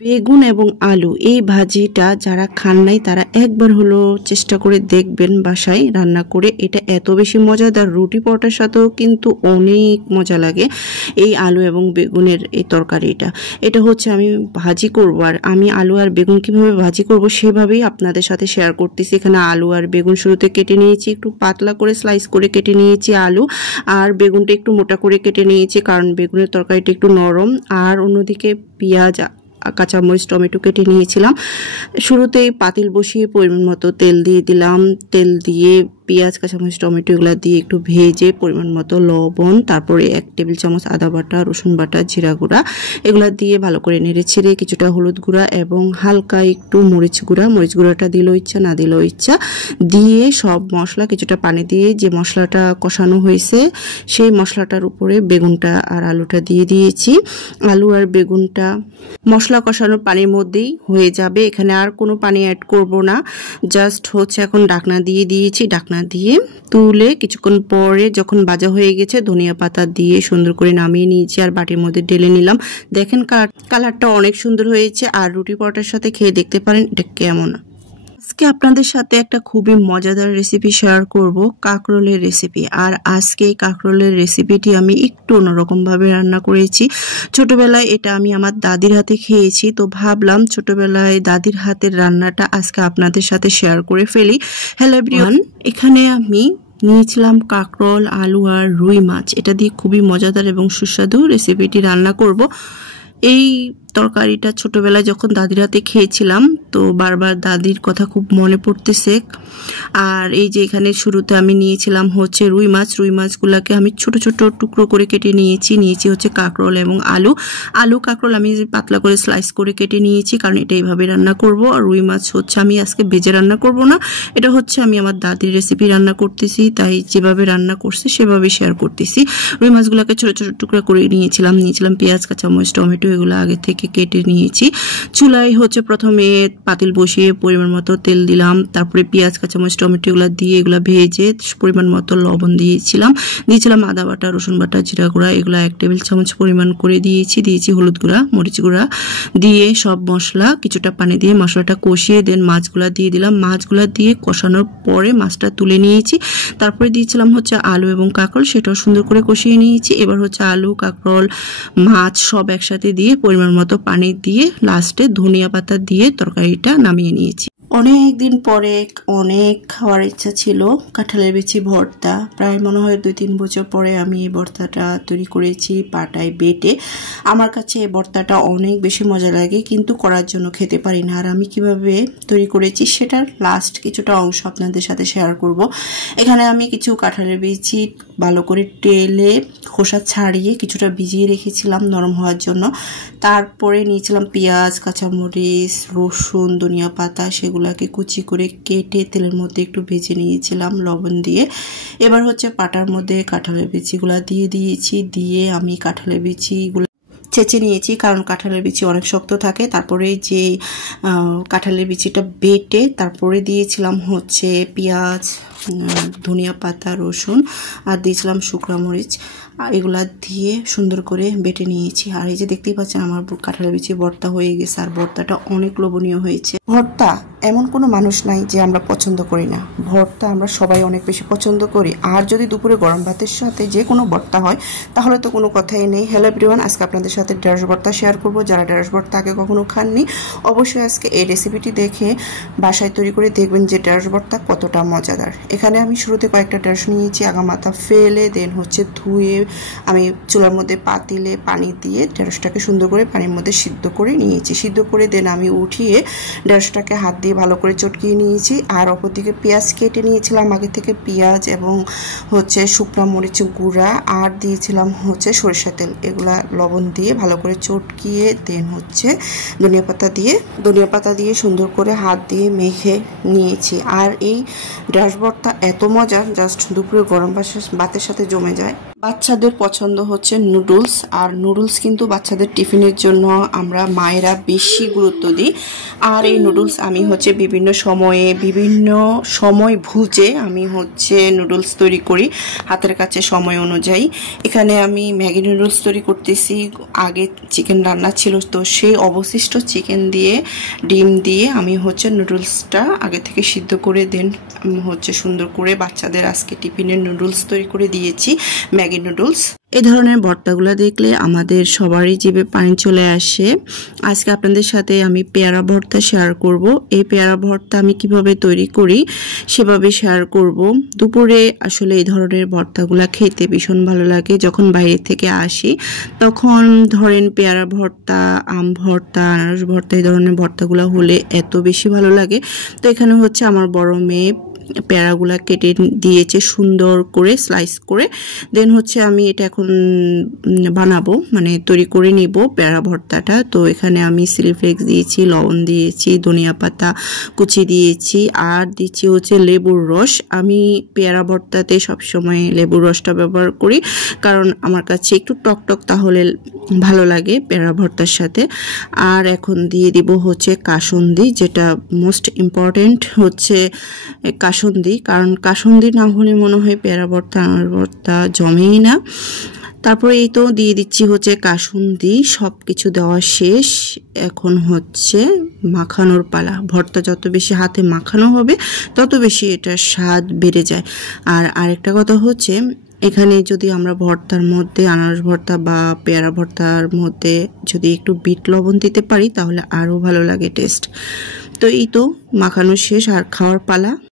বেগুন এবং আলু এই ভাজিটা যারা খান নাই তারা একবার হলো চেষ্টা করে দেখবেন বাসায় রান্না করে। এটা এত বেশি মজাদার, রুটি পরোটার সাথেও কিন্তু অনেক মজা লাগে এই আলু এবং বেগুনের এই তরকারিটা। এটা হচ্ছে আমি ভাজি করব, আর আমি আলু আর বেগুন কীভাবে ভাজি করব সেভাবেই আপনাদের সাথে শেয়ার করতেছি। এখানে আলু আর বেগুন শুরুতে কেটে নিয়েছি, একটু পাতলা করে স্লাইস করে কেটে নিয়েছি আলু, আর বেগুনটা একটু মোটা করে কেটে নিয়েছি কারণ বেগুনের তরকারিটা একটু নরম। আর অন্যদিকে পেঁয়াজ, কাঁচামরিচ, টমেটো কেটে নিয়েছিলাম। শুরুতেই পাতিল বসিয়ে পরিমাণ মতো তেল দিয়ে দিলাম। তেল দিয়ে পেঁয়াজ, কাঁচামরিচ, টমেটো এগুলো দিয়ে একটু ভেজে পরিমাণ মতো লবণ, তারপরে 1 টেবিল চামচ আদা বাটা, রসুন বাটা, জিরা গুঁড়া এগুলো দিয়ে ভালো করে নেড়ে ছেড়ে কিছুটা হলুদ গুঁড়া এবং হালকা একটু মরিচ গুঁড়াটা দিলেও ইচ্ছা, না দিলেও ইচ্ছা, দিয়ে সব মশলা কিছুটা পানি দিয়ে যে মশলাটা কষানো হয়েছে সেই মশলাটার উপরে বেগুনটা আর আলুটা দিয়ে দিয়েছি। আলু আর বেগুনটা মশলা কষানোর পানির মধ্যেই হয়ে যাবে, এখানে আর কোনো পানি অ্যাড করব না। জাস্ট হচ্ছে এখন ঢাকনা দিয়ে দিয়েছি, ঢাকনা দিয়ে তুলে কিছুক্ষণ পরে যখন ভাজা হয়ে গেছে ধনিয়া পাতা দিয়ে সুন্দর করে নামিয়ে নিয়েছি আর বাটির মধ্যে ঢেলে নিলাম। দেখেন কালারটা অনেক সুন্দর হয়েছে, আর রুটি পরোটার সাথে খেয়ে দেখতে পারেন এটা কেমন। আজকে আপনাদের সাথে একটা খুবই মজাদার রেসিপি শেয়ার করব, কাঁকরোলের রেসিপি। আর আজকে এই কাঁকরোলের রেসিপিটি আমি একটু অন্যরকম ভাবে রান্না করেছি। ছোটবেলায় এটা আমি আমার দাদির হাতে খেয়েছি, তো ভাবলাম ছোটবেলায় দাদির হাতের রান্নাটা আজকে আপনাদের সাথে শেয়ার করে ফেলি। হ্যালো এভরিওয়ান, এখানে আমি নিয়েছিলাম কাঁকরোল, আলু আর রুই মাছ। এটা দিয়ে খুবই মজাদার এবং সুস্বাদু রেসিপিটি রান্না করব। এই তরকারিটা ছোটবেলায় যখন দাদির হাতে খেয়েছিলাম তো বারবার দাদির কথা খুব মনে পড়তেছে। আর এই যে এখানে শুরুতে আমি নিয়েছিলাম হচ্ছে রুই মাছগুলোকে আমি ছোট ছোট টুকরো করে কেটে নিয়েছি হচ্ছে কাঁকরোল এবং আলু কাঁকরোল আমি পাতলা করে স্লাইস করে কেটে নিয়েছি কারণ এটা এইভাবে রান্না করব। আর রুই মাছ হচ্ছে আমি আজকে ভেজে রান্না করব না, এটা হচ্ছে আমি আমার দাদির রেসিপি রান্না করতেছি, তাই যেভাবে রান্না করছি সেভাবে শেয়ার করতেছি। রুই মাছগুলোকে ছোট ছোট টুকরা করে নিয়েছিলাম পেঁয়াজ, কাঁচামরিচ, টমেটো এগুলো আগে থেকে কেটে নিয়েছি। চুলায় হচ্ছে প্রথমে পাতিল বসিয়ে পরিমাণ মতো তেল দিলাম, তারপরে পেঁয়াজ, কাঁচামরিচ, টমেটো এগুলো দিয়ে এগুলো ভেজে পরিমাণ মতো লবণ দিয়েছিলাম আদা বাটা, রসুন বাটা, জিরা গুঁড়া এগুলো 1 টেবিল চামচ পরিমাণ করে দিয়েছি হলুদ গুঁড়া, মরিচ গুঁড়া দিয়ে সব মশলা কিছুটা পানি দিয়ে মশলাটা কষিয়ে দেন মাছগুলা দিয়ে দিলাম। মাছগুলা দিয়ে কষানোর পরে মাছটা তুলে নিয়েছি, তারপরে দিয়েছিলাম হচ্ছে আলু এবং কাঁকরোল, সেটাও সুন্দর করে কষিয়ে নিয়েছি। এবার হচ্ছে আলু, কাঁকরোল, মাছ সব একসাথে দিয়ে পরিমাণ মতো পানি দিয়ে লাস্টে ধনিয়া পাতা দিয়ে তরকারিটা নামিয়ে নিয়েছি। অনেক দিন পরে অনেক খাওয়ার ইচ্ছা ছিল কাঁঠালের বিচি ভর্তা। প্রায় মনে হয় 2-3 বছর পরে আমি এই ভর্তাটা তৈরি করেছি পাটায় বেটে। আমার কাছে এই ভর্তাটা অনেক বেশি মজা লাগে, কিন্তু করার জন্য খেতে পারি না। আর আমি কিভাবে তৈরি করেছি সেটার লাস্ট কিছুটা অংশ আপনাদের সাথে শেয়ার করব। এখানে আমি কিছু কাঁঠালের বিচি ভালো করে টেলে খোসা ছাড়িয়ে কিছুটা ভিজিয়ে রেখেছিলাম নরম হওয়ার জন্য। তারপরে নিয়েছিলাম পেঁয়াজ, কাঁচামরিচ, রসুন, ধনিয়া পাতা, সেগুলোকে কুচি করে কেটে তেলের মধ্যে একটু ভেজে নিয়েছিলাম লবণ দিয়ে। এবার হচ্ছে পাটার মধ্যে কাঁঠালের বিচিগুলো দিয়ে দিয়েছি, দিয়ে আমি কাঁঠালের বিচিগুলো ছেঁচে নিয়েছি কারণ কাঁঠালের বিচি অনেক শক্ত থাকে। তারপরে যে কাঁঠালের বিচিটা বেটে তারপরে দিয়েছিলাম হচ্ছে পেঁয়াজ, ধনিয়া পাতা, রসুন আর দিয়েছিলাম শুকনো মরিচ, এগুলা দিয়ে সুন্দর করে বেটে নিয়েছি। আর এই যে দেখতেই পাচ্ছেন আমার কাঁঠালের বিচি ভর্তা হয়ে গেছে, আর ভর্তাটা অনেক লোভনীয় হয়েছে। ভর্তা এমন কোনো মানুষ নাই যে আমরা পছন্দ করি না, ভর্তা আমরা সবাই অনেক বেশি পছন্দ করি। আর যদি দুপুরে গরম ভাতের সাথে যে কোনো ভর্তা হয় তাহলে তো কোনো কথাই নেই। হ্যালো এভরিওয়ান, আজকে আপনাদের সাথে ঢেঁড়স ভর্তা শেয়ার করব। যারা ঢেঁড়স ভর্তা আগে কখনো খাননি অবশ্যই আজকে এই রেসিপিটি দেখে বাসায় তৈরি করে দেখবেন যে ঢেঁড়স ভর্তা কতটা মজাদার। এখানে আমি শুরুতে কয়েকটা ঢেঁড়স নিয়েছি, আগা মাথা ফেলে দেন হচ্ছে ধুয়ে আমি চুলার মধ্যে পাতিলে পানি দিয়ে ঢেঁড়সটাকে সুন্দর করে পানির মধ্যে সিদ্ধ করে নিয়েছি। সিদ্ধ করে দেন আমি উঠিয়ে ঢেঁড়সটাকে হাত দিয়ে ভালো করে চটকিয়ে নিয়েছি। আর অপরদিকে পেঁয়াজ কেটে নিয়েছিলাম আগে থেকে, পেঁয়াজ এবং হচ্ছে শুকনো মরিচ গুঁড়া আর দিয়েছিলাম হচ্ছে সরিষা তেল, এগুলা লবণ দিয়ে ভালো করে চটকিয়ে দেন হচ্ছে ধনিয়া পাতা দিয়ে সুন্দর করে হাত দিয়ে মেখে নিয়েছি। আর এই ঢেঁড়স ভর্তা এত মজা, জাস্ট দুপুরে গরম ভাতের সাথে জমে যায়। বাচ্চাদের পছন্দ হচ্ছে নুডলস, আর নুডলস কিন্তু বাচ্চাদের টিফিনের জন্য আমরা মায়েরা বেশি গুরুত্ব দিই। আর এই নুডলস আমি হচ্ছে বিভিন্ন সময়ে বিভিন্ন সময় ভুজে আমি হচ্ছে নুডলস তৈরি করি হাতের কাছে সময় অনুযায়ী। এখানে আমি ম্যাগি নুডলস তৈরি করতেছি। আগে চিকেন রান্না ছিল, তো সেই অবশিষ্ট চিকেন দিয়ে ডিম দিয়ে আমি হচ্ছে নুডলসটা আগে থেকে সিদ্ধ করে দেন হচ্ছে সুন্দর করে বাচ্চাদের আজকে টিফিনের নুডলস তৈরি করে দিয়েছি, ম্যাগি নুডলস। এই ধরনের ভর্তাগুলো দেখলে আমাদের সবারই জিভে পানি চলে আসে। আজকে আপনাদের সাথে আমি পেয়ারা ভর্তা শেয়ার করব। এই পেয়ারা ভর্তা আমি কিভাবে তৈরি করি সেভাবে শেয়ার করব। দুপুরে আসলে এই ধরনের ভর্তাগুলো খেতে ভীষণ ভালো লাগে। যখন বাইরে থেকে আসি তখন ধরেন পেয়ারা ভর্তা, আম ভর্তা, আনারস ভর্তা এই ধরনের ভর্তাগুলো হলে এত বেশি ভালো লাগে। তো এখানে হচ্ছে আমার বড় মেয়ে পেয়ারাগুলা কেটে দিয়েছে সুন্দর করে স্লাইস করে। দেন হচ্ছে আমি এটা এখন বানাবো, মানে তৈরি করে নিব পেয়ারা ভর্তাটা। তো এখানে আমি চিলি ফ্লেক্স দিয়েছি, লবণ দিয়েছি, ধনিয়া পাতা কুচি দিয়েছি, আর দিচ্ছি হচ্ছে লেবুর রস। আমি পেয়ারা ভর্তাতে সবসময় লেবুর রসটা ব্যবহার করি, কারণ আমার কাছে একটু টক টক তাহলে ভালো লাগে পেয়ারা ভর্তার সাথে। আর এখন দিয়ে দিব হচ্ছে কাসুন্দি, যেটা মোস্ট ইম্পর্টেন্ট হচ্ছে কাসুন্দি, কারণ কাসুন্দি না হলে মনে হয় পেয়ারা ভর্তা আনার ভর্তা জমেই না। তারপরে এই তো দিয়ে দিচ্ছি হচ্ছে কাসুন্দি। সব কিছু দেওয়া শেষ, এখন হচ্ছে মাখানোর পালা। ভর্তা যত বেশি হাতে মাখানো হবে তত বেশি এটার স্বাদ বেড়ে যায়। আর আরেকটা কথা হচ্ছে, এখানে যদি আমরা ভর্তার মধ্যে আনারস ভর্তা বা পেয়ারা ভর্তার মধ্যে যদি একটু বিট লবণ দিতে পারি তাহলে আরও ভালো লাগে টেস্ট। তো এই তো মাখানো শেষ, আর খাওয়ার পালা।